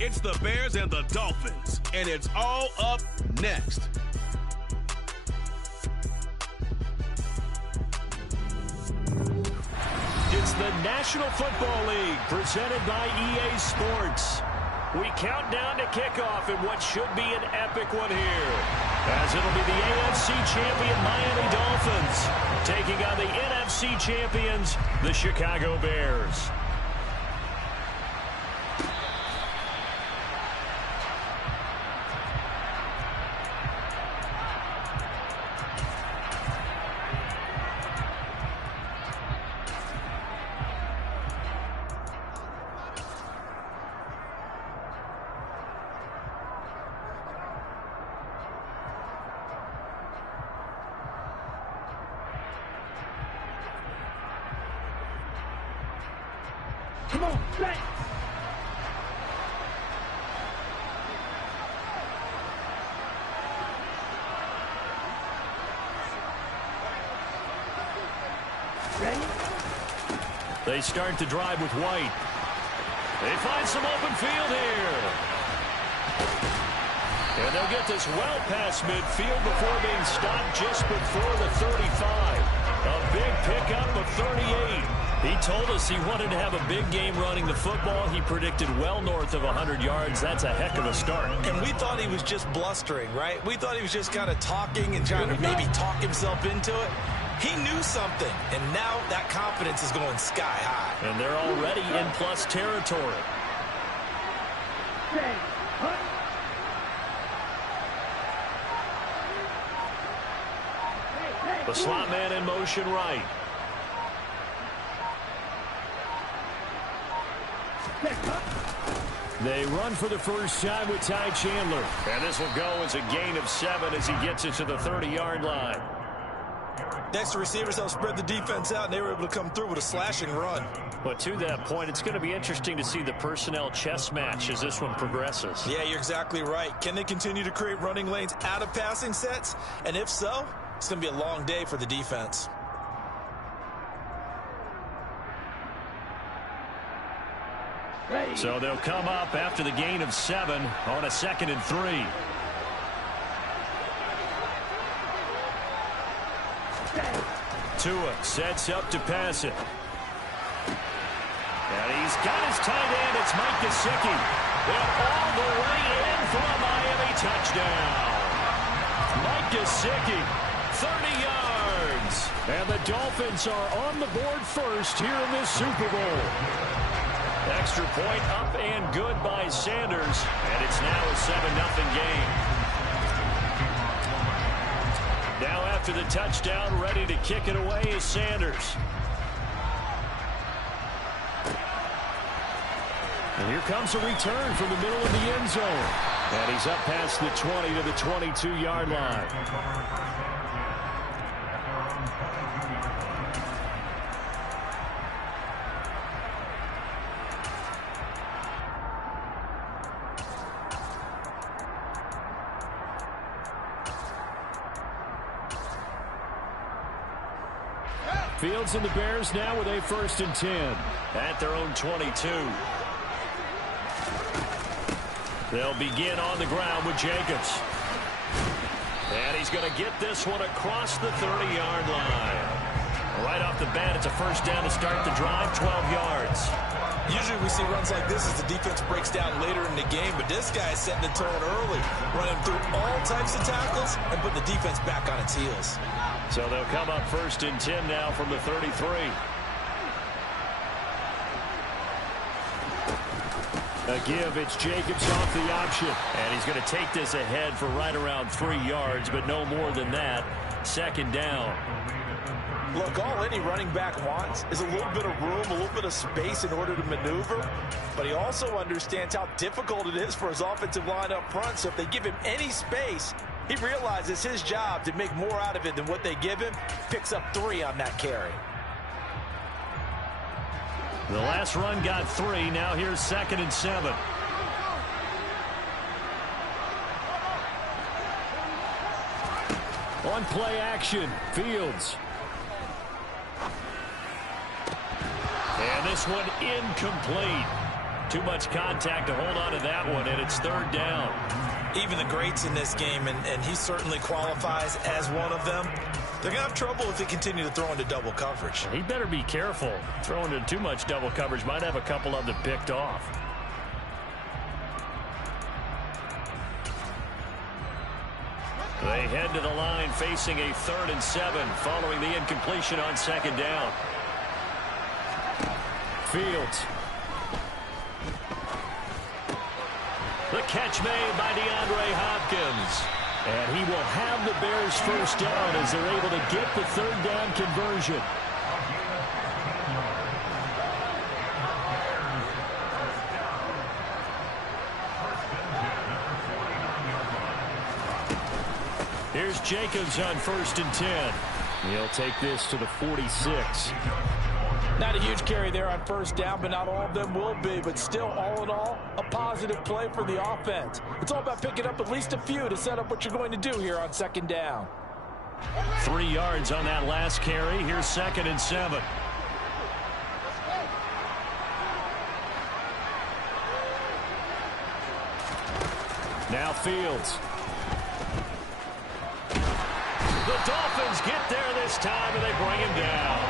It's the Bears and the Dolphins, and it's all up next. It's the National Football League presented by EA Sports. We count down to kickoff in what should be an epic one here, as it'll be the AFC champion Miami Dolphins taking on the NFC champions, the Chicago Bears. Come on, play. Ready? They start the drive with White. They find some open field here. And they'll get this well past midfield before being stopped just before the 35. A big pickup of 38. He told us he wanted to have a big game running the football. He predicted well north of 100 yards. That's a heck of a start. And we thought he was just blustering, right? We thought he was just kind of talking and trying to maybe talk himself into it. He knew something, and now that confidence is going sky high. And they're already in plus territory. The slot man in motion right. They run for the first time with Ty Chandler. And this will go as a gain of 7 as he gets it to the 30-yard line. Next, receivers help spread the defense out, and they were able to come through with a slashing run. But to that point, it's going to be interesting to see the personnel chess match as this one progresses. Yeah, you're exactly right. Can they continue to create running lanes out of passing sets? And if so, it's going to be a long day for the defense. So they'll come up after the gain of 7 on a 2nd and 3. Tua sets up to pass it. And he's got his tight end. It's Mike Gesicki. And all the way in for a Miami touchdown. Mike Gesicki, 30 yards. And the Dolphins are on the board first here in this Super Bowl. Extra point up and good by Sanders. And it's now a 7-0 game. Now after the touchdown, ready to kick it away is Sanders. And here comes a return from the middle of the end zone. And he's up past the 20 to the 22-yard line. Fields and the Bears now with a 1st and 10 at their own 22. They'll begin on the ground with Jacobs. And he's going to get this one across the 30-yard line. Right off the bat, it's a first down to start the drive, 12 yards. Usually we see runs like this as the defense breaks down later in the game, but this guy is setting the tone early, running through all types of tackles and putting the defense back on its heels. So they'll come up 1st and 10 now from the 33. A give, it's Jacobs off the option. And he's going to take this ahead for right around 3 yards, but no more than that. 2nd down. Look, all any running back wants is a little bit of room, a little bit of space in order to maneuver. But he also understands how difficult it is for his offensive line up front. So if they give him any space, he realizes his job to make more out of it than what they give him. Picks up 3 on that carry. The last run got 3. Now here's 2nd and 7. On play action, Fields. And this one incomplete. Too much contact to hold on to that third down. Even the greats in this game, and he certainly qualifies as one of them, they're going to have trouble if they continue to throw into double coverage. He better be careful. Throwing into too much double coverage might have a couple of them picked off. They head to the line facing a 3rd and 7 following the incompletion on 2nd down. Fields. The catch made by DeAndre Hopkins. And he will have the Bears first down as they're able to get the 3rd down conversion. Here's Jacobs on 1st and 10. He'll take this to the 46. Not a huge carry there on 1st down, but not all of them will be. But still, all in all, a positive play for the offense. It's all about picking up at least a few to set up what you're going to do here on 2nd down. 3 yards on that last carry. Here's 2nd and 7. Now Fields. The Dolphins get there this time, and they bring him down.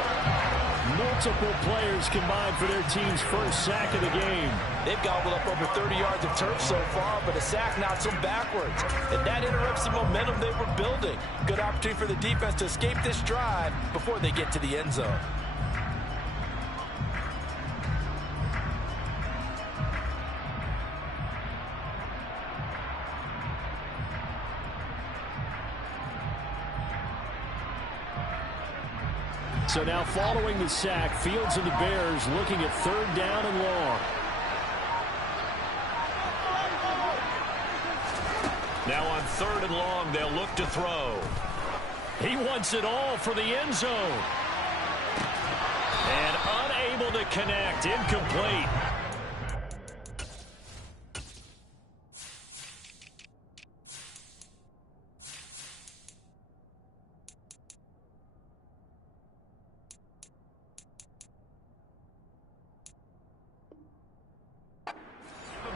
Multiple players combined for their team's first sack of the game. They've gobbled up over 30 yards of turf so far, but a sack knocks them backwards. And that interrupts the momentum they were building. Good opportunity for the defense to escape this drive before they get to the end zone. So now following the sack, Fields and the Bears looking at 3rd down and long. Now on 3rd and long, they'll look to throw. He wants it all for the end zone. And unable to connect, incomplete.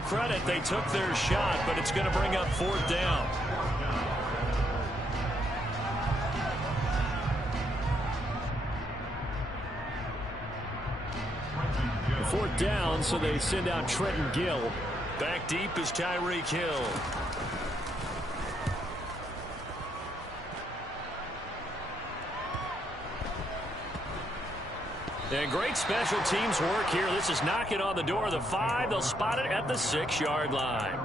Credit, they took their shot, but it's going to bring up 4th down. Fourth down, so they send out Trenton Gill. Back deep is Tyreek Hill. And great special teams work here. This is knocking on the door of the 5. They'll spot it at the 6-yard line.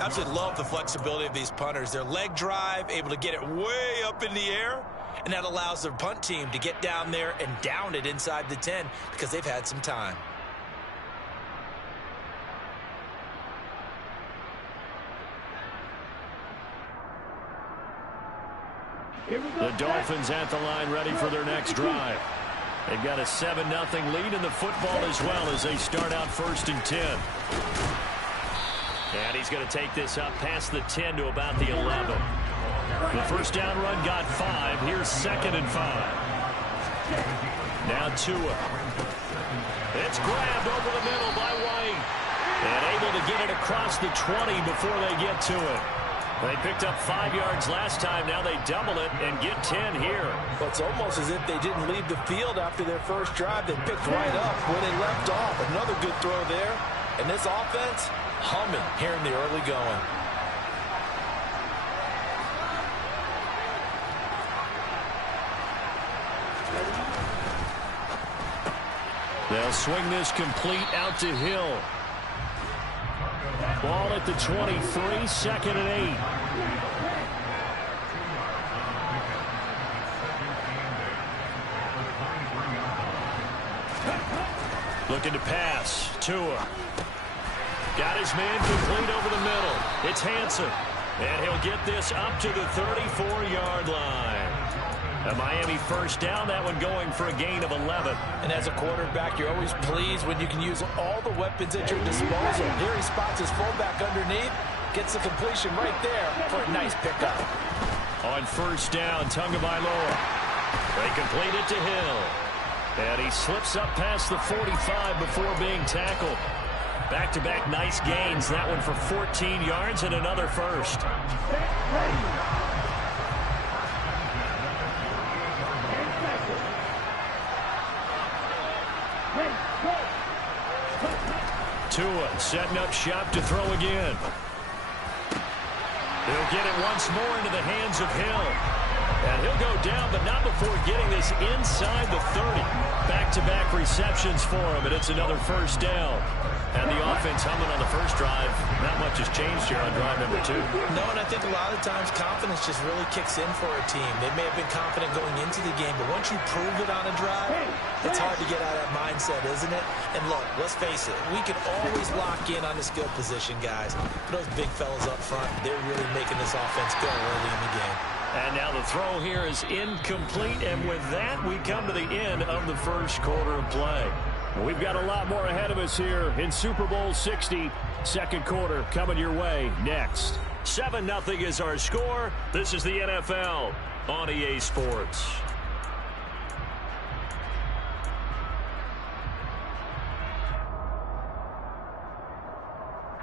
Absolutely love the flexibility of these punters. Their leg drive, able to get it way up in the air, and that allows their punt team to get down there and down it inside the 10 because they've had some time. The Dolphins at the line ready for their next drive. They've got a 7-0 lead in the football as well as they start out 1st and 10. And he's going to take this up past the 10 to about the 11. The first down run got 5. Here's 2nd and 5. Now Tua. It's grabbed over the middle by White. And able to get it across the 20 before they get to it. They picked up 5 yards last time. Now they double it and get 10 here. Well, it's almost as if they didn't leave the field after their first drive. They picked right up where they left off. Another good throw there. And this offense, humming here in the early going. They'll swing this complete out to Hill. Ball at the 23, 2nd and 8. Looking to pass. Tua. Got his man complete over the middle. It's Hanson. And he'll get this up to the 34-yard line. A Miami first down, that one going for a gain of 11. And as a quarterback, you're always pleased when you can use all the weapons at your disposal. Here he spots his fullback underneath, gets the completion right there for a nice pickup. On first down, Tagovailoa. They complete it to Hill. And he slips up past the 45 before being tackled. Back-to-back nice gains. That one for 14 yards and another first. Tua setting up shop to throw again. He'll get it once more into the hands of Hill. And he'll go down, but not before getting this inside the 30. Back-to-back receptions for him, and it's another first down. And the offense humming on the first drive. Not much has changed here on drive number 2. No, and I think a lot of times confidence just really kicks in for a team. They may have been confident going into the game, but once you prove it on a drive, it's hard to get out of that mindset, isn't it? And look, let's face it, we can always lock in on the skill position, guys. But those big fellas up front, they're really making this offense go early in the game. And now the throw here is incomplete, and with that, we come to the end of the first quarter of play. We've got a lot more ahead of us here in Super Bowl 60. Second quarter coming your way next. 7-0 is our score. This is the NFL on EA Sports.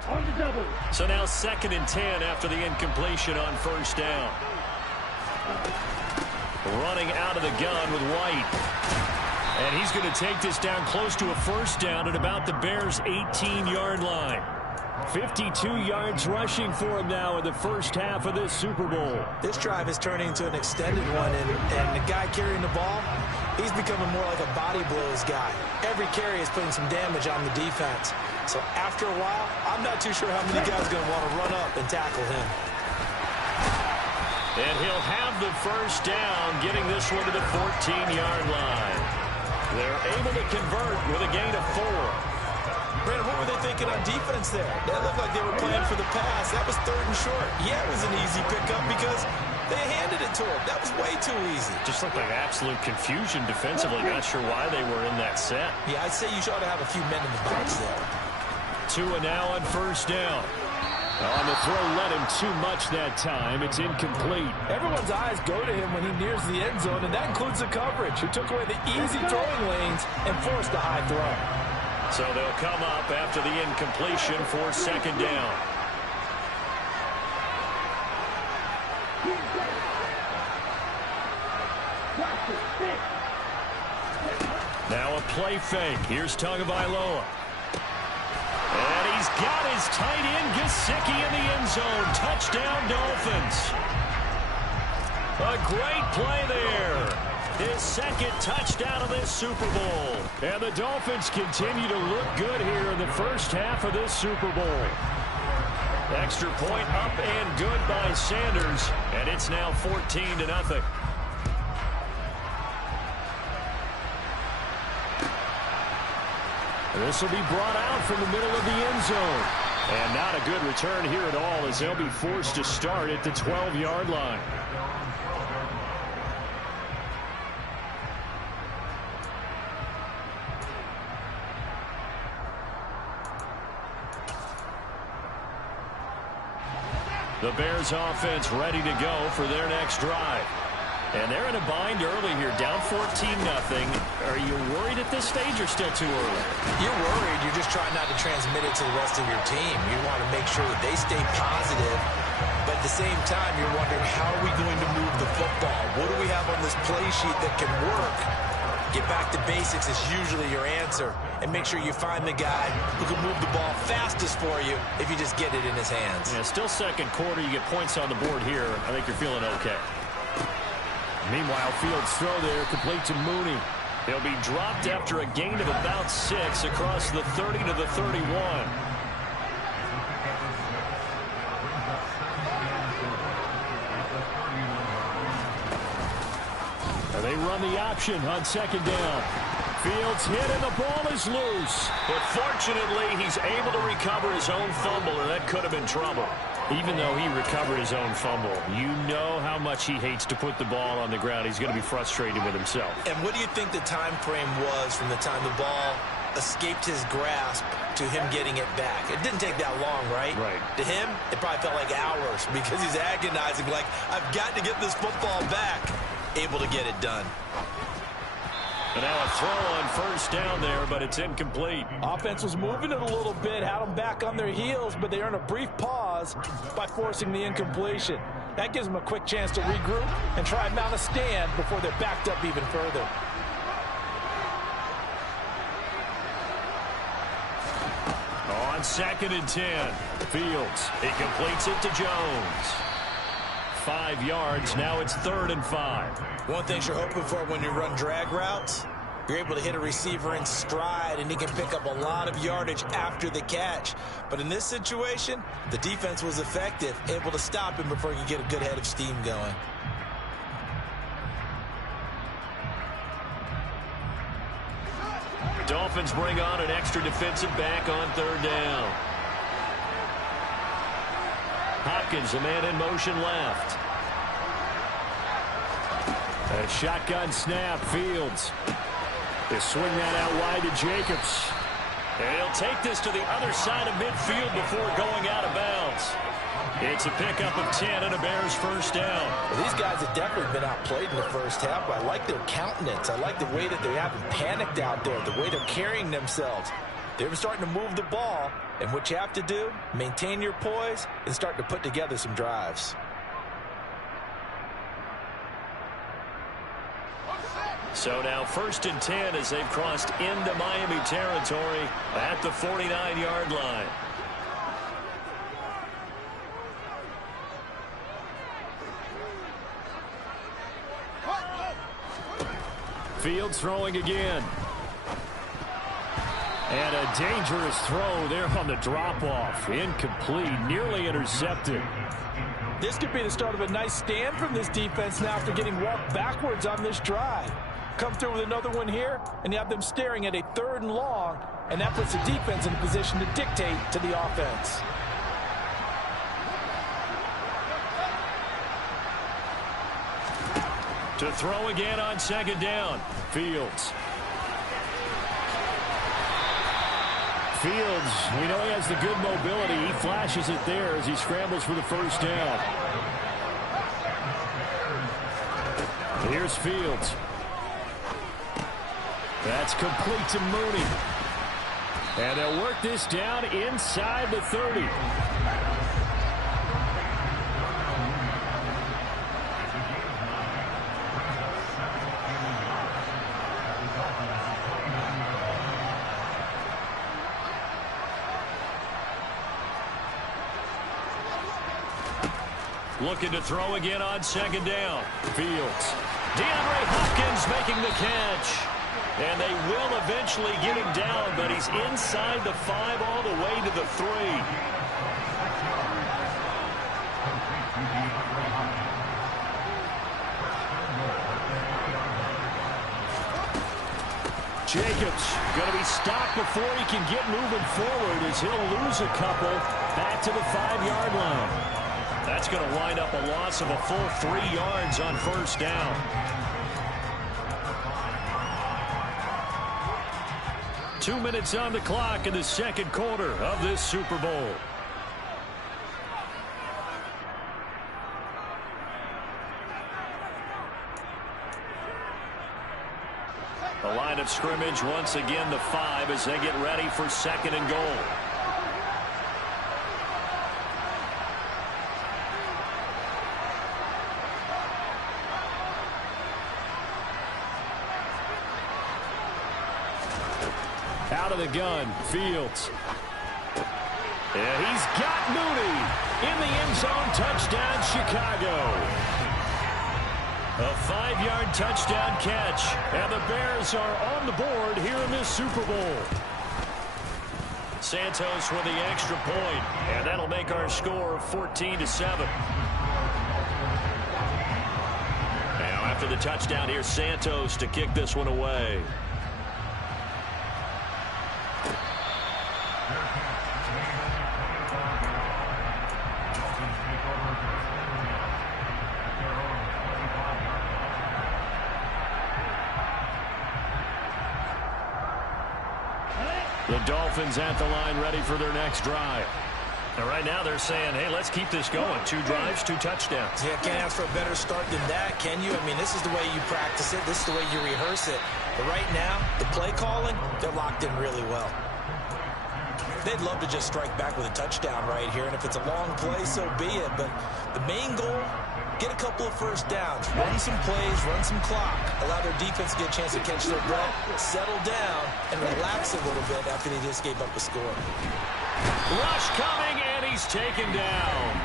On the double. So now 2nd and 10 after the incompletion on first down. Running out of the gun with White. And he's going to take this down close to a first down at about the Bears' 18-yard line. 52 yards rushing for him now in the first half of this Super Bowl. This drive is turning into an extended one, and the guy carrying the ball, he's becoming more like a body blows guy. Every carry is putting some damage on the defense. So after a while, I'm not too sure how many guys are going to want to run up and tackle him. And he'll have the first down, getting this one to the 14-yard line. They're able to convert with a gain of 4. Brandon, what were they thinking on defense there? That looked like they were playing for the pass. That was 3rd and short. Yeah, it was an easy pickup because they handed it to him. That was way too easy. Just looked like absolute confusion defensively. Not sure why they were in that set. Yeah, I'd say you ought to have a few men in the box there. Tua now on first down. On the throw, led him too much that time. It's incomplete. Everyone's eyes go to him when he nears the end zone, and that includes the coverage. He took away the easy throwing lanes and forced a high throw. So they'll come up after the incompletion for 2nd down. Now a play fake. Here's Tagovailoa. And he's got his tight end, Gesicki, in the end zone. Touchdown, Dolphins. A great play there. His 2nd touchdown of this Super Bowl. And the Dolphins continue to look good here in the first half of this Super Bowl. Extra point up and good by Sanders. And it's now 14-0. This will be brought out from the middle of the end zone. And not a good return here at all, as they'll be forced to start at the 12-yard line. The Bears offense ready to go for their next drive. And they're in a bind early here, down 14-0. Are you worried at this stage or still too early? You're worried. You're just trying not to transmit it to the rest of your team. You want to make sure that they stay positive. But at the same time, you're wondering, how are we going to move the football? What do we have on this play sheet that can work? Get back to basics is usually your answer. And make sure you find the guy who can move the ball fastest for you if you just get it in his hands. Yeah, still 2nd quarter. You get points on the board here. I think you're feeling okay. Meanwhile, Fields' throw there complete to Mooney. He'll be dropped after a gain of about 6 across the 30 to the 31. And they run the option on 2nd down. Fields hit and the ball is loose. But fortunately, he's able to recover his own fumble, or that could have been trouble. Even though he recovered his own fumble, you know how much he hates to put the ball on the ground. He's going to be frustrated with himself. And what do you think the time frame was from the time the ball escaped his grasp to him getting it back? It didn't take that long, right? Right. To him, it probably felt like hours because he's agonizing, like, I've got to get this football back. Able to get it done. And now a throw on first down there, but it's incomplete. Offense was moving it a little bit, had them back on their heels, but they earned a brief pause by forcing the incompletion. That gives them a quick chance to regroup and try and mount a stand before they're backed up even further. On 2nd and 10, Fields. He completes it to Jones. 5 yards, now it's 3rd and 5. One thing you're hoping for when you run drag routes, you're able to hit a receiver in stride, and he can pick up a lot of yardage after the catch. But in this situation, the defense was effective, able to stop him before he could get a good head of steam going. Dolphins bring on an extra defensive back on 3rd down. Hopkins, a man in motion left. A shotgun snap, Fields. They swing that out wide to Jacobs. And he'll take this to the other side of midfield before going out of bounds. It's a pickup of 10 and a Bears first down. Well, these guys have definitely been outplayed in the first half, but I like their countenance. I like the way that they haven't panicked out there, the way they're carrying themselves. They're starting to move the ball, and what you have to do, maintain your poise and start to put together some drives. So now 1st and 10 as they've crossed into Miami territory at the 49-yard line. Fields throwing again. And a dangerous throw there on the drop-off. Incomplete, nearly intercepted. This could be the start of a nice stand from this defense now after getting walked backwards on this drive. Come through with another one here, and you have them staring at a 3rd and long, and that puts the defense in a position to dictate to the offense. To throw again on 2nd down, Fields. Fields, we know he has the good mobility. He flashes it there as he scrambles for the first down. Here's Fields. That's complete to Mooney. And they'll work this down inside the 30. Looking to throw again on 2nd down. Fields. DeAndre Hopkins making the catch. And they will eventually get him down, but he's inside the 5 all the way to the 3. Jacobs going to be stopped before he can get moving forward as he'll lose a couple back to the 5-yard line. That's going to wind up a loss of a full 3 yards on first down. Two minutes on the clock in the second quarter of this Super Bowl. The line of scrimmage once again the 5 as they get ready for 2nd and goal. Out of the gun, Fields. And he's got Mooney in the end zone. Touchdown, Chicago. A 5-yard touchdown catch. And the Bears are on the board here in this Super Bowl. Santos with the extra point, and that'll make our score 14-7. Now after the touchdown, here's Santos to kick this one away. The Dolphins at the line ready for their next drive. And right now they're saying, hey, let's keep this going. 2 drives, 2 touchdowns. Yeah, can't ask for a better start than that, can you? I mean, this is the way you practice it. This is the way you rehearse it. But right now, the play calling, they're locked in really well. They'd love to just strike back with a touchdown right here, and if it's a long play, so be it. But the main goal, get a couple of first downs, run some plays, run some clock, allow their defense to get a chance to catch their breath, settle down, and relax a little bit after they just gave up a score. Rush coming, and he's taken down.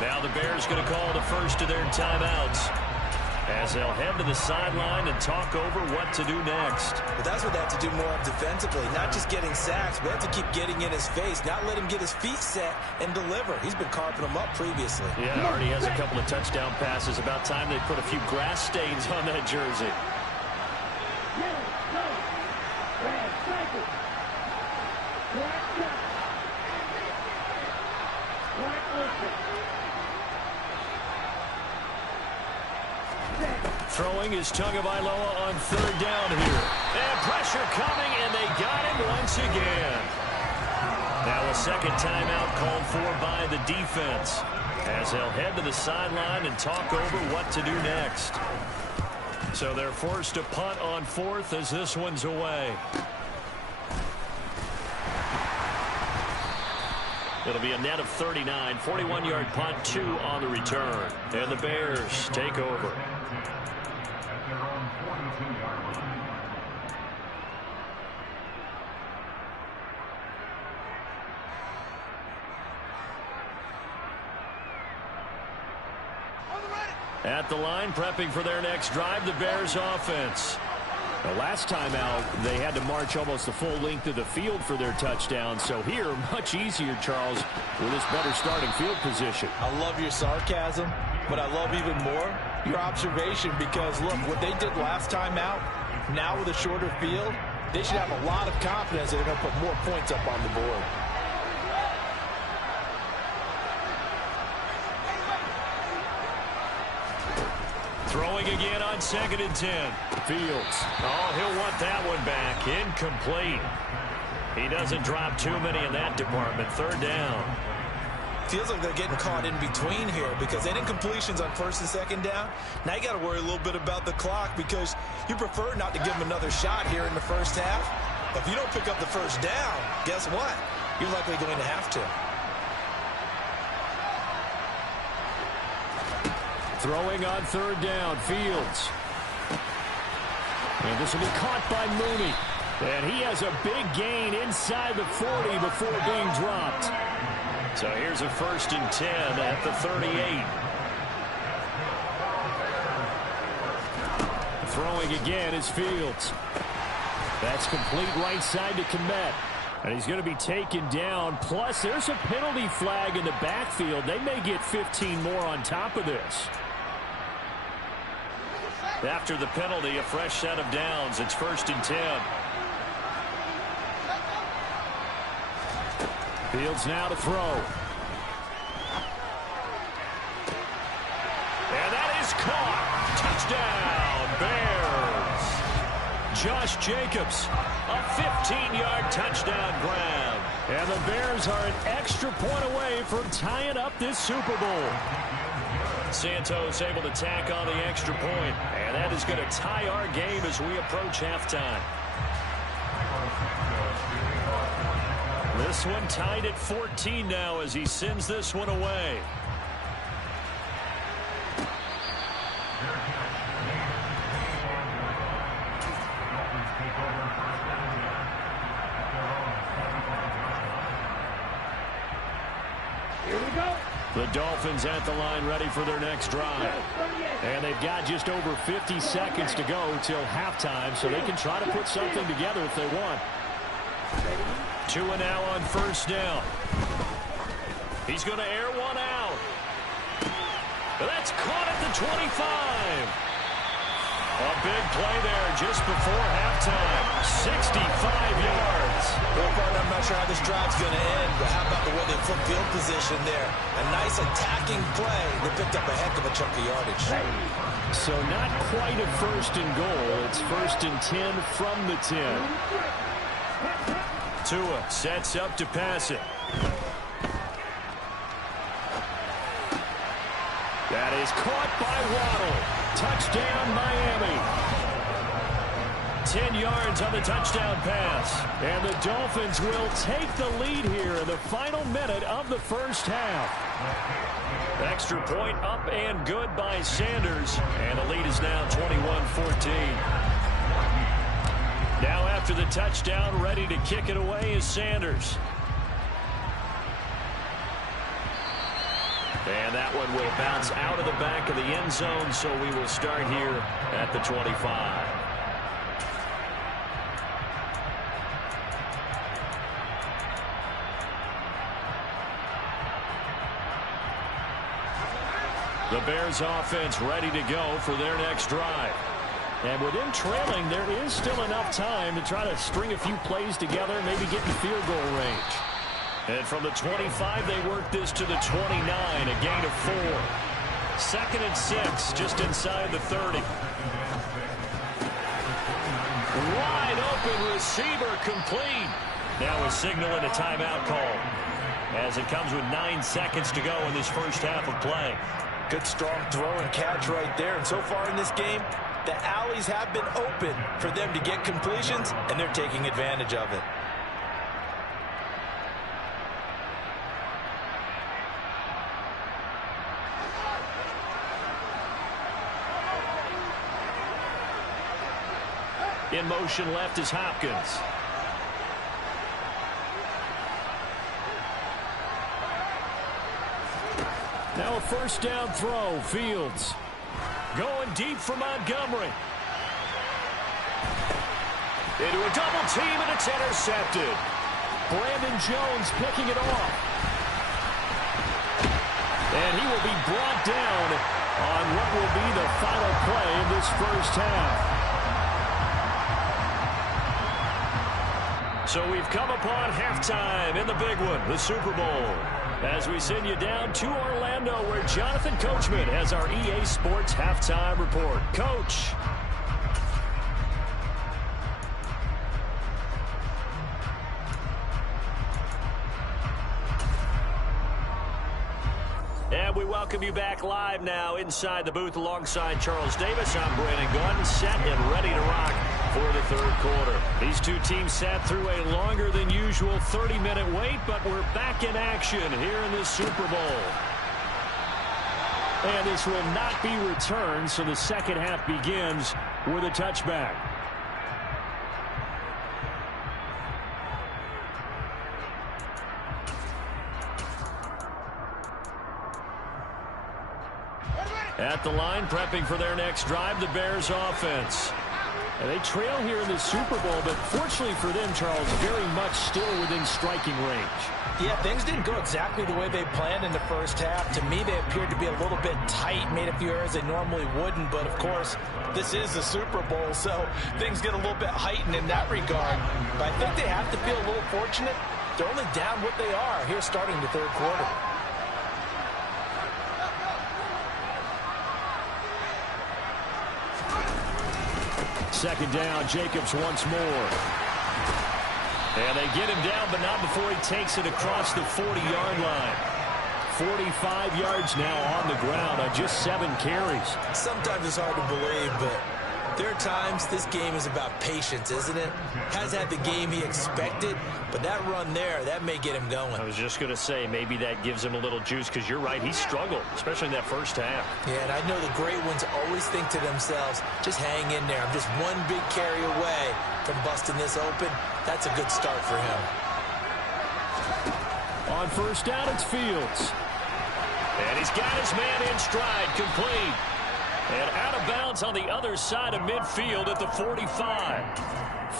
Now the Bears going to call the first of their timeouts as they'll head to the sideline and talk over what to do next. But that's what they have to do more of defensively, not just getting sacks, but they have to keep getting in his face, not let him get his feet set and deliver. He's been carving them up previously. Yeah, already has a couple of touchdown passes. About time they put a few grass stains on that jersey. Throwing is Tagovailoa on third down here. And pressure coming, and they got him once again. Now a second timeout called for by the defense as they'll head to the sideline and talk over what to do next. So they're forced to punt on fourth as this one's away. It'll be a net of 39, 41-yard punt, 2 on the return. And the Bears take over. At the line, prepping for their next drive, the Bears offense. The last time out, they had to march almost the full length of the field for their touchdown. So here, much easier, Charles, with this better starting field position. I love your sarcasm, but I love even more your observation because, look, what they did last time out, now with a shorter field, they should have a lot of confidence that they're going to put more points up on the board. Throwing again on 2nd and 10. Fields. Oh, he'll want that one back. Incomplete. He doesn't drop too many in that department. Third down. Feels like they're getting caught in between here because any incompletions on 1st and 2nd down, now you got to worry a little bit about the clock because you prefer not to give them another shot here in the first half. But if you don't pick up the first down, guess what? You're likely going to have to. Throwing on third down, Fields. And this will be caught by Mooney. And he has a big gain inside the 40 before being dropped. So here's a 1st and 10 at the 38. Throwing again is Fields. That's complete right side to Kmet. And he's going to be taken down. Plus, there's a penalty flag in the backfield. They may get 15 more on top of this. After the penalty, a fresh set of downs. It's 1st and 10. Fields now to throw. And that is caught. Touchdown, Bears. Josh Jacobs, a 15-yard touchdown grab. And the Bears are an extra point away from tying up this Super Bowl. Santos able to tack on the extra point, and that is going to tie our game as we approach halftime. This one tied at 14 now as he sends this one away. Here we go. The Dolphins at the line ready for their next drive. And they've got just over 50 seconds to go till halftime, so they can try to put something together if they want. 2 and now on 1st down. He's going to air one out. That's caught at the 25. A big play there just before halftime. 65 yards. Well, partner, I'm not sure how this drive's going to end, but how about the way they flip field position there? A nice attacking play. They picked up a heck of a chunk of yardage. So not quite a 1st and goal. It's 1st and 10 from the 10. Tua sets up to pass it. That is caught by Waddle. Touchdown, Miami. 10 yards on the touchdown pass. And the Dolphins will take the lead here in the final minute of the first half. Extra point up and good by Sanders. And the lead is now 21-14. Now after the touchdown, ready to kick it away is Sanders. And that one will bounce out of the back of the end zone, so we will start here at the 25. The Bears offense ready to go for their next drive. And with them trailing, there is still enough time to try to string a few plays together, maybe get in field goal range. And from the 25, they work this to the 29, a gain of 4. 2nd and 6, just inside the 30. Wide open receiver complete. Now a signal and a timeout call, as it comes with 9 seconds to go in this first half of play. Good strong throw and catch right there. And so far in this game, the alleys have been open for them to get completions, and they're taking advantage of it. In motion left is Hopkins. Now a first down throw. Fields going deep for Montgomery. Into a double team, and it's intercepted. Brandon Jones picking it off. And he will be brought down on what will be the final play of this first half. So we've come upon halftime in the big one, the Super Bowl, as we send you down to Orlando, where Jonathan Coachman has our EA Sports halftime report. Coach. And we welcome you back live now inside the booth alongside Charles Davis. I'm Brandon Gunn, set and ready to rock for the third quarter. These two teams sat through a longer than usual 30-minute wait, but we're back in action here in the Super Bowl. And this will not be returned, so the second half begins with a touchback. At the line, prepping for their next drive, the Bears offense. And they trail here in the Super Bowl, but fortunately for them, Charles, very much still within striking range. Yeah, things didn't go exactly the way they planned in the first half. To me, they appeared to be a little bit tight, made a few errors they normally wouldn't. But, of course, this is the Super Bowl, so things get a little bit heightened in that regard. But I think they have to feel a little fortunate. They're only down what they are here starting the third quarter. Second down, Jacobs once more. And they get him down, but not before he takes it across the 40-yard line. 45 yards now on the ground on just 7 carries. Sometimes it's hard to believe, but there are times this game is about patience, isn't it? Has had the game he expected, but that run there, that may get him going. I was just going to say, maybe that gives him a little juice, because you're right, he struggled, especially in that first half. Yeah, and I know the great ones always think to themselves, just hang in there. I'm just one big carry away from busting this open. That's a good start for him. On first down, it's Fields. And he's got his man in stride, complete. And out of bounds on the other side of midfield at the 45.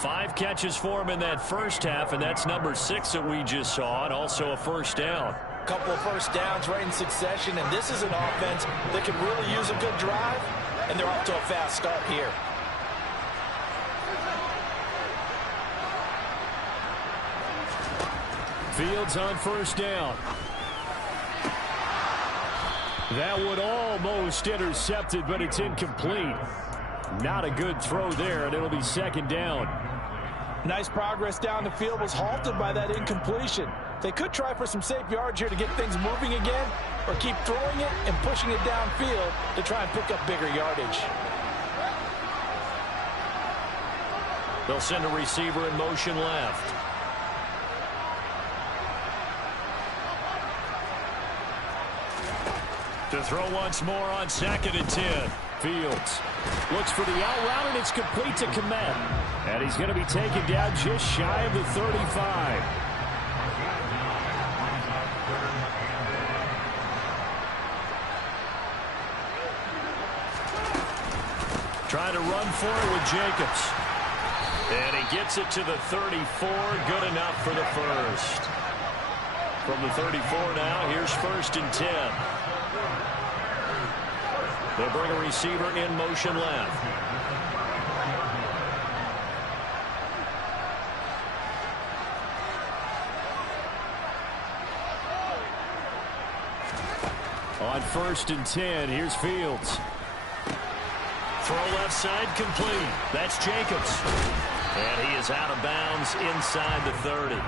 5 catches for him in that first half, and that's number 6 that we just saw, and also a first down. Couple of first downs right in succession, and this is an offense that can really use a good drive, and they're off to a fast start here. Fields on first down. That one almost intercepted, but it's incomplete. Not a good throw there, and it'll be second down. Nice progress down the field, was halted by that incompletion. They could try for some safe yards here to get things moving again, or keep throwing it and pushing it downfield to try and pick up bigger yardage. They'll send a receiver in motion left. To throw once more on 2nd and 10. Fields looks for the out route, and it's complete to Kmet. And he's going to be taken down just shy of the 35. Trying to run for it with Jacobs. And he gets it to the 34. Good enough for the first. From the 34 now, here's 1st and 10. They'll bring a receiver in motion left. On 1st and 10, here's Fields. Throw left side complete. That's Jacobs. And he is out of bounds inside the 30.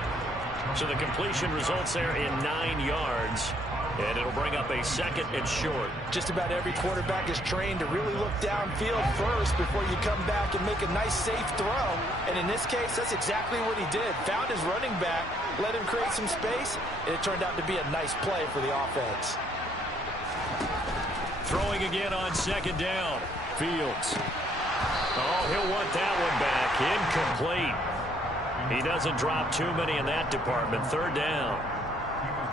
So the completion results there in 9 yards. And it'll bring up a 2nd and short. Just about every quarterback is trained to really look downfield first before you come back and make a nice, safe throw. And in this case, that's exactly what he did. Found his running back, let him create some space, and it turned out to be a nice play for the offense. Throwing again on 2nd down. Fields. Oh, he'll want that one back. Incomplete. He doesn't drop too many in that department. 3rd down.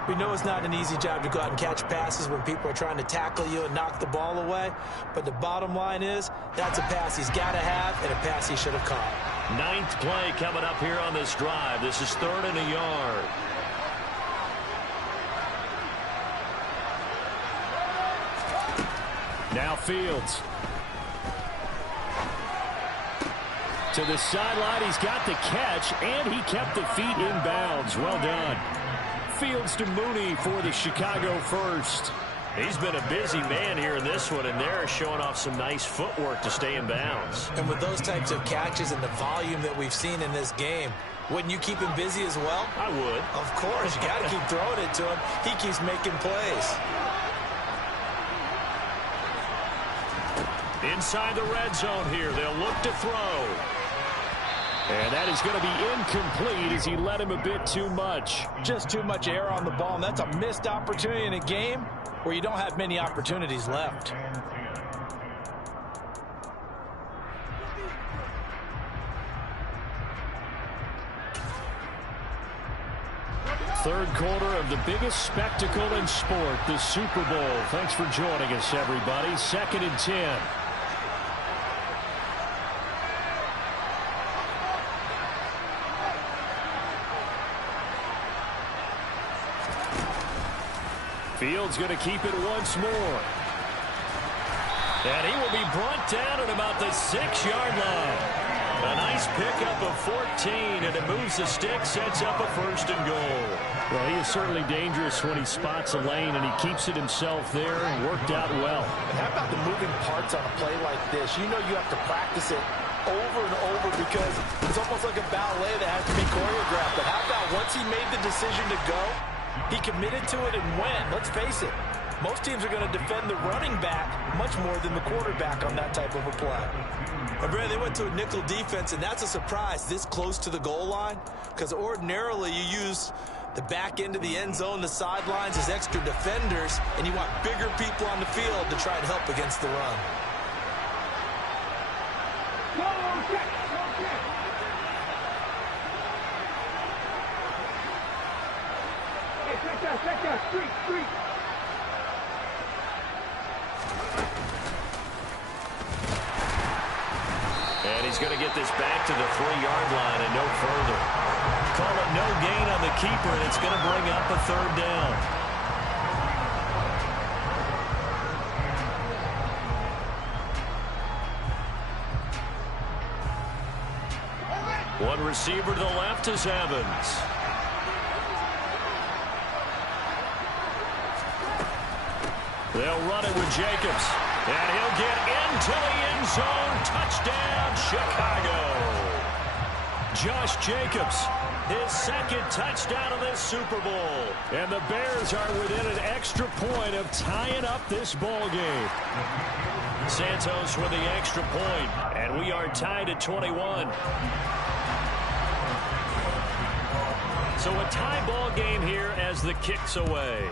We know it's not an easy job to go out and catch passes when people are trying to tackle you and knock the ball away. But the bottom line is, that's a pass he's got to have and a pass he should have caught. 9th play coming up here on this drive. This is 3rd and a yard. Now Fields. To the sideline, he's got the catch, and he kept the feet in bounds. Well done. Fields to Mooney for the Chicago first. He's been a busy man here in this one, and they're showing off some nice footwork to stay in bounds. And with those types of catches and the volume that we've seen in this game, wouldn't you keep him busy as well? I would. Of course. You got to keep throwing it to him. He keeps making plays. Inside the red zone here. They'll look to throw. And that is going to be incomplete as he led him a bit too much. Just too much air on the ball, and that's a missed opportunity in a game where you don't have many opportunities left. Third quarter of the biggest spectacle in sport, the Super Bowl. Thanks for joining us, everybody. 2nd and 10. Fields going to keep it once more. And he will be brought down at about the 6-yard line. A nice pickup of 14, and it moves the stick, sets up a 1st and goal. Well, he is certainly dangerous when he spots a lane, and he keeps it himself there and worked out well. And how about the moving parts on a play like this? You know you have to practice it over and over because it's almost like a ballet that has to be choreographed. But how about once he made the decision to go, he committed to it and went. Let's face it, most teams are going to defend the running back much more than the quarterback on that type of a play. And Brad, they went to a nickel defense, and that's a surprise this close to the goal line because ordinarily you use the back end of the end zone, the sidelines as extra defenders, and you want bigger people on the field to try and help against the run. Street. And he's going to get this back to the 3-yard line and no further. Call it no gain on the keeper, and it's going to bring up a 3rd down. One receiver to the left is Evans. They'll run it with Jacobs. And he'll get into the end zone. Touchdown, Chicago. Josh Jacobs his second touchdown of this Super Bowl. And the Bears are within an extra point of tying up this ball game. Santos with the extra point, and we are tied at 21. So a tie ball game here as the kick's away.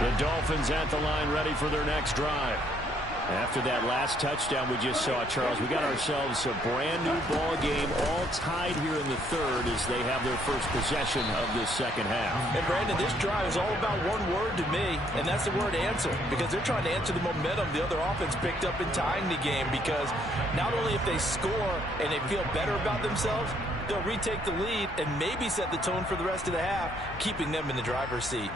The Dolphins at the line ready for their next drive. After that last touchdown we just saw, Charles, we got ourselves a brand new ball game, all tied here in the third as they have their first possession of this second half. And Brandon, this drive is all about one word to me, and that's the word answer, because they're trying to answer the momentum the other offense picked up in tying the game, because not only if they score and they feel better about themselves, they'll retake the lead and maybe set the tone for the rest of the half, keeping them in the driver's seat.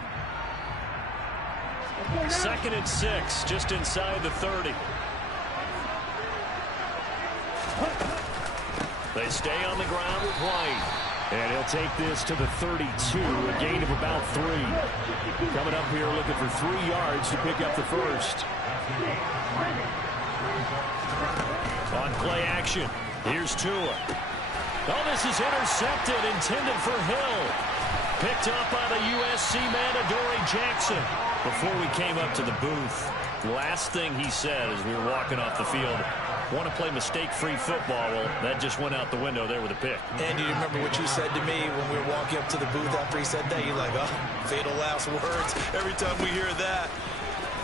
2nd and 6, just inside the 30. They stay on the ground with White. And he'll take this to the 32, a gain of about 3. Coming up here looking for 3 yards to pick up the first. On play action, here's Tua. Oh, this is intercepted, intended for Hill. Picked up by the USC man, Adoree Jackson. Before we came up to the booth, last thing he said as we were walking off the field, want to play mistake-free football. Well, that just went out the window there with a pick. And do you remember what you said to me when we were walking up to the booth after he said that? You're like, oh, fatal last words. Every time we hear that,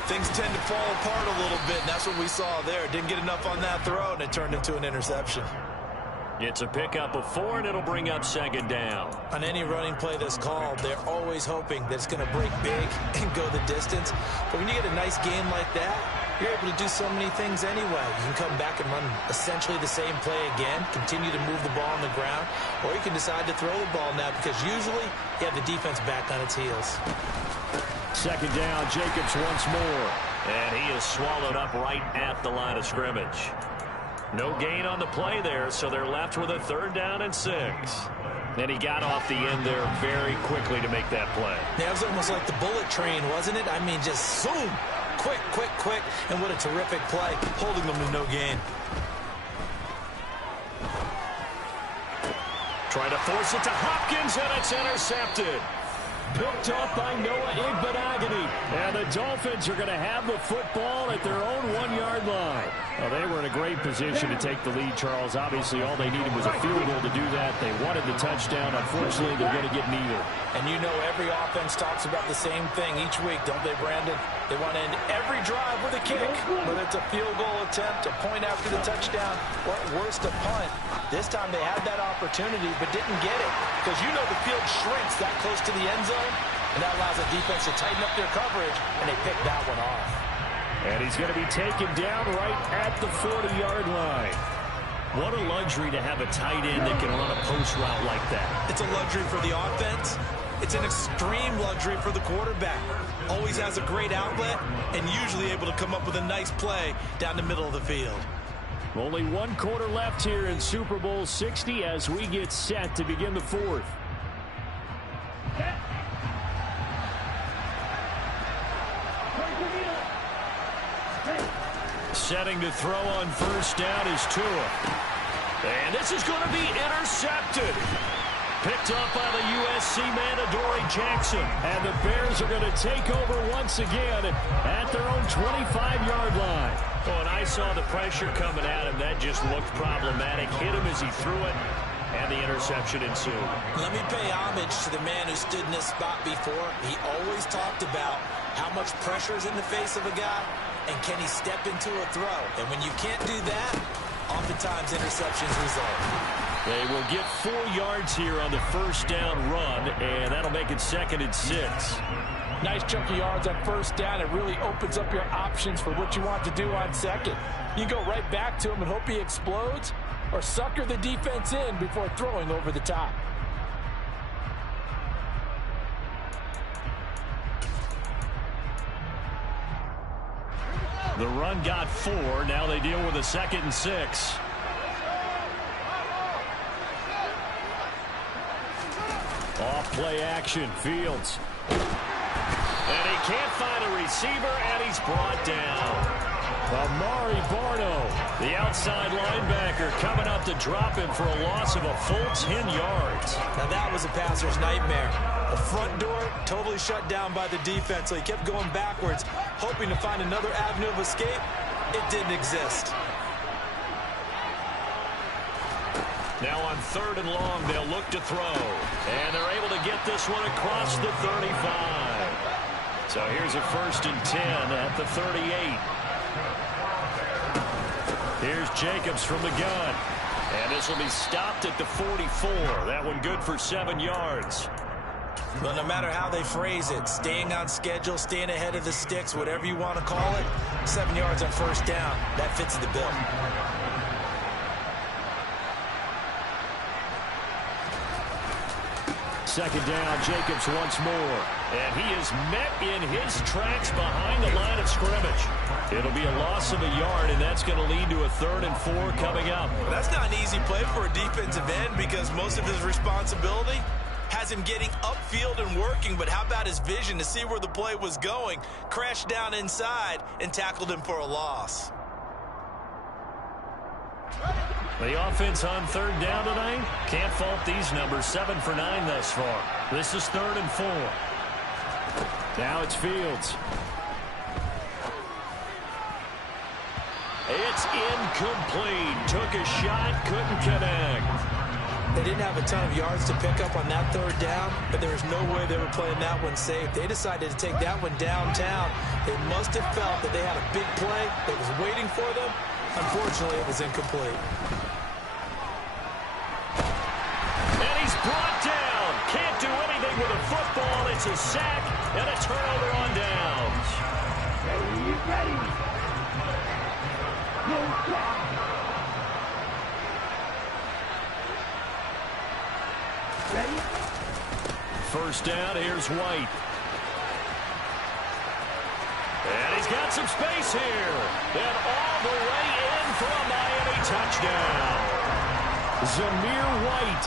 things tend to fall apart a little bit, and that's what we saw there. Didn't get enough on that throw, and it turned into an interception. It's a pickup of 4, and it'll bring up 2nd down. On any running play that's called, they're always hoping that it's going to break big and go the distance. But when you get a nice game like that, you're able to do so many things anyway. You can come back and run essentially the same play again, continue to move the ball on the ground, or you can decide to throw the ball now because usually you have the defense back on its heels. 2nd down, Jacobs once more. And he is swallowed up right at the line of scrimmage. No gain on the play there, so they're left with a 3rd down and 6. And he got off the end there very quickly to make that play. Yeah, it was almost like the bullet train, wasn't it? I mean, just zoom, quick, quick, quick, and what a terrific play, holding them to no gain. Trying to force it to Hopkins, and it's intercepted. Picked up by Noah Igbenogany. And the Dolphins are going to have the football at their own 1-yard line. Well, they were in a great position to take the lead, Charles. Obviously, all they needed was a field goal to do that. They wanted the touchdown. Unfortunately, they're going to get neither. And you know every offense talks about the same thing each week, don't they, Brandon? They want to end every drive with a kick, whether it's a field goal attempt, a point after the touchdown, or at worst, a punt. This time they had that opportunity but didn't get it because you know the field shrinks that close to the end zone, and that allows the defense to tighten up their coverage, and they picked that one off. And he's going to be taken down right at the 40-yard line. What a luxury to have a tight end that can run a post route like that. It's a luxury for the offense. It's an extreme luxury for the quarterback. Always has a great outlet and usually able to come up with a nice play down the middle of the field. Only 1 quarter left here in Super Bowl 60 as we get set to begin the 4th. Setting to throw on 1st down is Tua. And this is going to be intercepted. Picked up by the USC man, Adoree Jackson. And the Bears are going to take over once again at their own 25-yard line. Oh, and I saw the pressure coming at him. That just looked problematic. Hit him as he threw it, and the interception ensued. Let me pay homage to the man who stood in this spot before. He always talked about how much pressure is in the face of a guy, and can he step into a throw. And when you can't do that, oftentimes interceptions result. They will get 4 yards here on the 1st down run, and that'll make it 2nd and 6. Nice chunk of yards on 1st down. It really opens up your options for what you want to do on 2nd. You go right back to him and hope he explodes, or sucker the defense in before throwing over the top. The run got 4. Now they deal with a 2nd and 6. play action. Fields. And he can't find a receiver, and he's brought down. Amari Barno, the outside linebacker, coming up to drop him for a loss of a full 10 yards. Now that was a passer's nightmare. The front door totally shut down by the defense, so he kept going backwards, hoping to find another avenue of escape. It didn't exist. Now on 3rd and long, they'll look to throw. And they're able to get this one across the 35. So here's a 1st and 10 at the 38. Here's Jacobs from the gun. And this will be stopped at the 44. That one good for 7 yards. But no matter how they phrase it, staying on schedule, staying ahead of the sticks, whatever you want to call it, 7 yards on 1st down, that fits the bill. Second down, Jacobs once more. And he is met in his tracks behind the line of scrimmage. It'll be a loss of a yard, and that's going to lead to a 3rd and 4 coming up. Well, that's not an easy play for a defensive end because most of his responsibility has him getting upfield and working, but how about his vision to see where the play was going, crashed down inside, and tackled him for a loss. The offense on 3rd down tonight, can't fault these numbers. 7 for 9 thus far. This is 3rd and 4. Now it's Fields. It's incomplete. Took a shot, couldn't connect. They didn't have a ton of yards to pick up on that 3rd down, but there was no way they were playing that one safe. They decided to take that one downtown. They must have felt that they had a big play that was waiting for them. Unfortunately, it was incomplete. And he's brought down. Can't do anything with a football. It's a sack and a turnover on downs. Ready. No stop. Ready? 1st down, here's White. And he's got some space here. And all the way in for a Miami touchdown. Zamir White,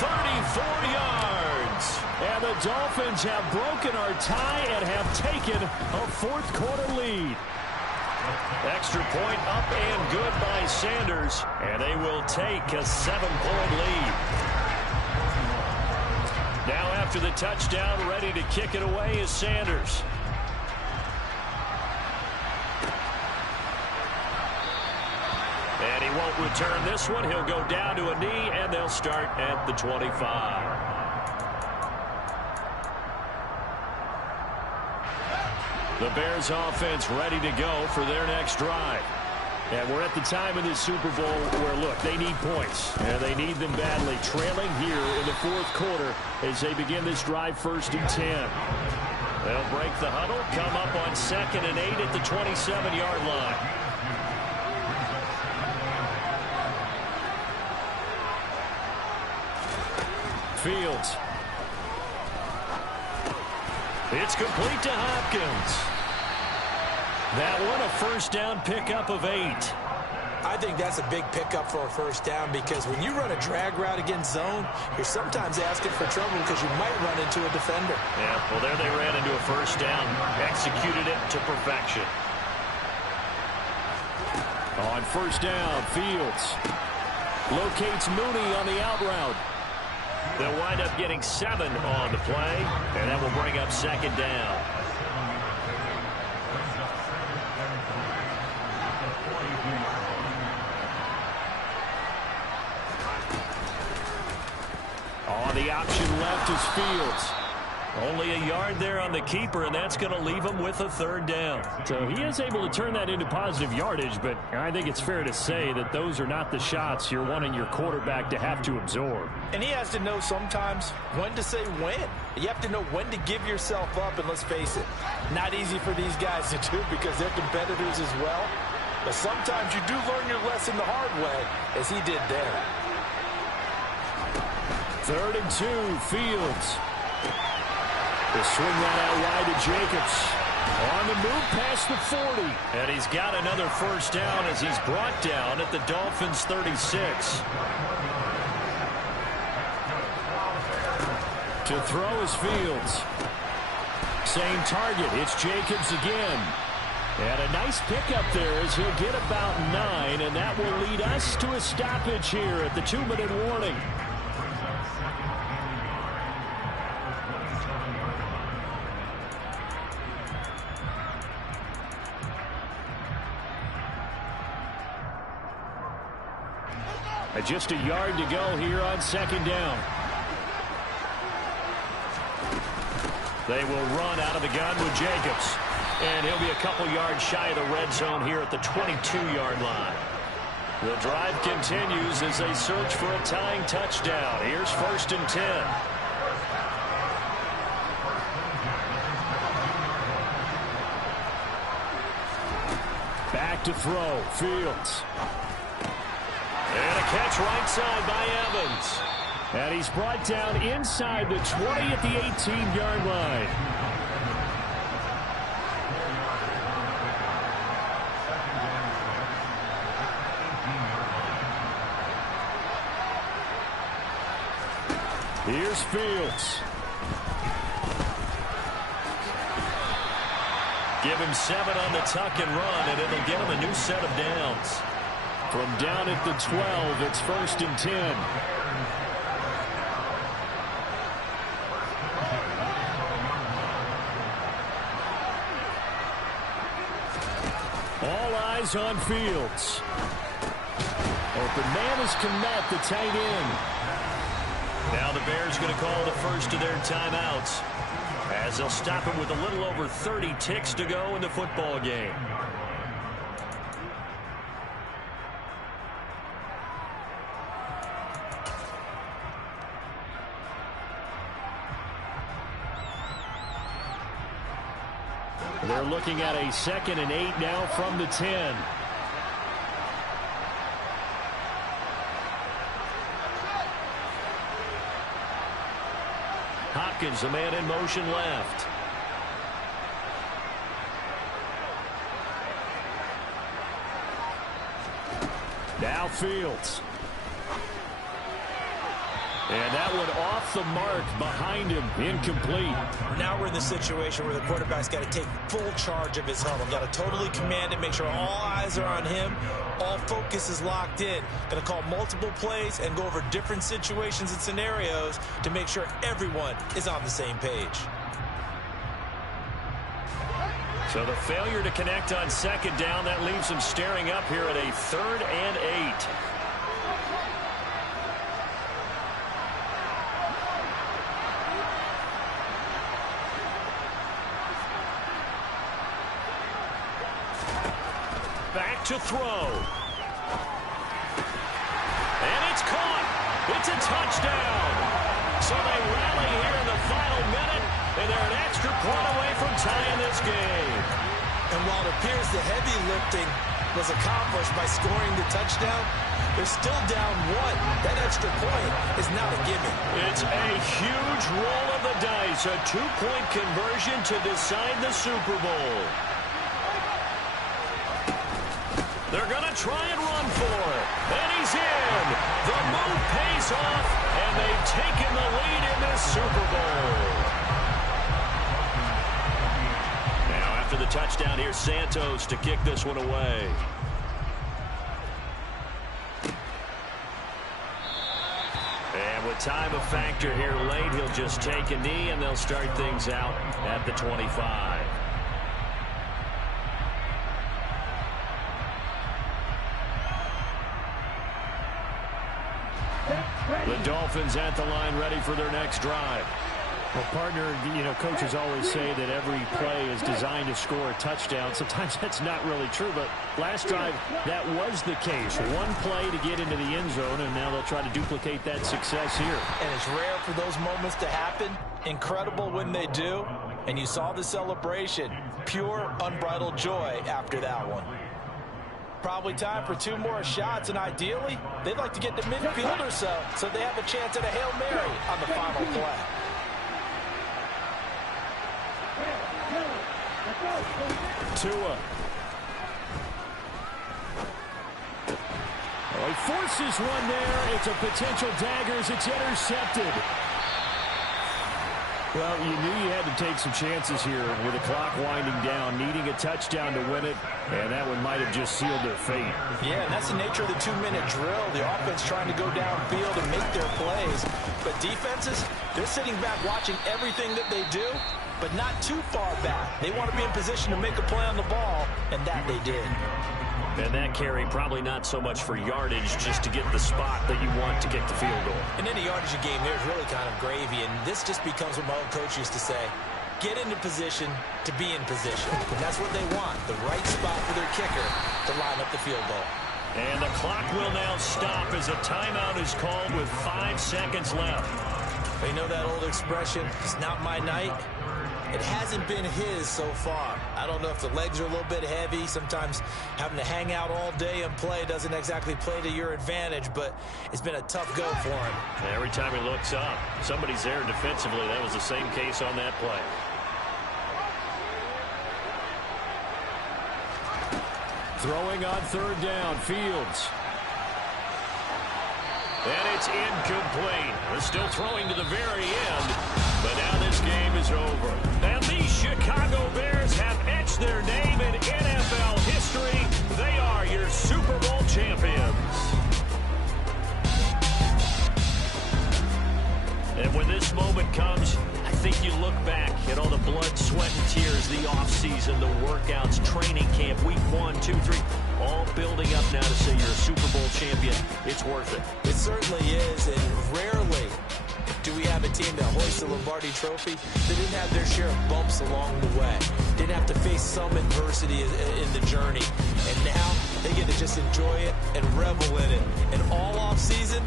34 yards. And the Dolphins have broken our tie and have taken a 4th quarter lead. Extra point up and good by Sanders. And they will take a 7-point lead. Now after the touchdown, ready to kick it away is Sanders. And he won't return this one. He'll go down to a knee, and they'll start at the 25. The Bears offense ready to go for their next drive. And we're at the time in this Super Bowl where, look, they need points. And they need them badly. Trailing here in the 4th quarter as they begin this drive 1st and 10. They'll break the huddle, come up on 2nd and 8 at the 27-yard line. Fields. It's complete to Hopkins. That one, a 1st down pickup of 8. I think that's a big pickup for a 1st down because when you run a drag route against zone, you're sometimes asking for trouble because you might run into a defender. Yeah, well, there they ran into a 1st down. Executed it to perfection. On 1st down, Fields locates Mooney on the out route. They'll wind up getting 7 on the play, and that will bring up 2nd down. On the option left is Fields. Only a yard there on the keeper, and that's going to leave him with a 3rd down. So he is able to turn that into positive yardage, but I think it's fair to say that those are not the shots you're wanting your quarterback to have to absorb. And he has to know sometimes when to say when. You have to know when to give yourself up, and let's face it, not easy for these guys to do because they're competitors as well. But sometimes you do learn your lesson the hard way, as he did there. 3rd and 2, Fields. They swing that out wide to Jacobs. On the move past the 40. And he's got another 1st down as he's brought down at the Dolphins' 36. To throw is Fields. Same target. It's Jacobs again. And a nice pickup there as he'll get about 9, and that will lead us to a stoppage here at the 2-minute warning. Just a yard to go here on 2nd down. They will run out of the gun with Jacobs. And he'll be a couple yards shy of the red zone here at the 22-yard line. The drive continues as they search for a tying touchdown. Here's 1st and 10. Back to throw. Fields. And a catch right side by Evans. And he's brought down inside the 20 at the 18-yard line. Here's Fields. Give him 7 on the tuck and run, and it'll get him a new set of downs. From down at the 12, it's 1st and 10. All eyes on Fields. Open man is Kmet, the tight end. Now the Bears going to call the first of their timeouts as they'll stop him with a little over 30 ticks to go in the football game. They're looking at a 2nd and 8 now from the 10. Hopkins, the man in motion left. Now Fields. And that one off the mark behind him, incomplete. Now we're in the situation where the quarterback's got to take full charge of his huddle. Got to totally command it, make sure all eyes are on him. All focus is locked in. Going to call multiple plays and go over different situations and scenarios to make sure everyone is on the same page. So the failure to connect on 2nd down, that leaves him staring up here at a 3rd and 8. Back to throw. And it's caught. It's a touchdown. So they rally here in the final minute, and they're an extra point away from tying this game. And while it appears the heavy lifting was accomplished by scoring the touchdown, they're still down 1. That extra point is not a gimme. It's a huge roll of the dice, a 2-point conversion to decide the Super Bowl. They're going to try and run for it. And he's in. The move pays off, and they've taken the lead in this Super Bowl. Now, after the touchdown, here's Santos to kick this one away. And with time a factor here late, he'll just take a knee, and they'll start things out at the 25. The Dolphins at the line, ready for their next drive. Well, partner, coaches always say that every play is designed to score a touchdown. Sometimes that's not really true, but last drive, that was the case. One play to get into the end zone, and now they'll try to duplicate that success here. And it's rare for those moments to happen. Incredible when they do. And you saw the celebration. Pure, unbridled joy after that one. Probably time for 2 more shots, and ideally, they'd like to get to midfield or so they have a chance at a Hail Mary on the final play. Tua. Oh, he forces one there. It's a potential dagger as it's intercepted. Well, you knew you had to take some chances here with the clock winding down, needing a touchdown to win it, and that one might have just sealed their fate. Yeah, and that's the nature of the 2-minute drill. The offense trying to go downfield and make their plays. But defenses, they're sitting back watching everything that they do, but not too far back. They want to be in position to make a play on the ball, and that they did. And that carry probably not so much for yardage, just to get the spot that you want to get the field goal. And any yardage a game there is really kind of gravy, and this just becomes what my old coach used to say, get into position to be in position. And that's what they want, the right spot for their kicker to line up the field goal. And the clock will now stop as a timeout is called with 5 seconds left. You know that old expression, it's not my night? It hasn't been his so far. I don't know if the legs are a little bit heavy. Sometimes having to hang out all day and play doesn't exactly play to your advantage, but it's been a tough go for him. Every time he looks up, somebody's there defensively. That was the same case on that play. Throwing on third down, Fields. And it's incomplete. They're still throwing to the very end, but now this game is over. And the Chicago Bears have etched their name in NFL history. They are your Super Bowl champions. And when this moment comes, I think you look back at all the blood, sweat, and tears, the offseason, the workouts, training camp, week 1, 2, 3, all building up now to say you're a Super Bowl champion. It's worth it. It certainly is, and rarely do we have a team that hoists the Lombardi Trophy that didn't have their share of bumps along the way, didn't have to face some adversity in the journey, and now they get to just enjoy it and revel in it. And all offseason,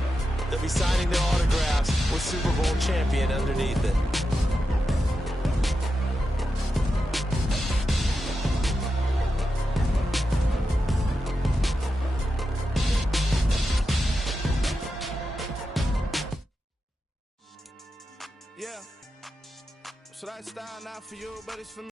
they'll be signing their autographs with Super Bowl champion underneath it. Yeah. Should I style not for you, but it's for me?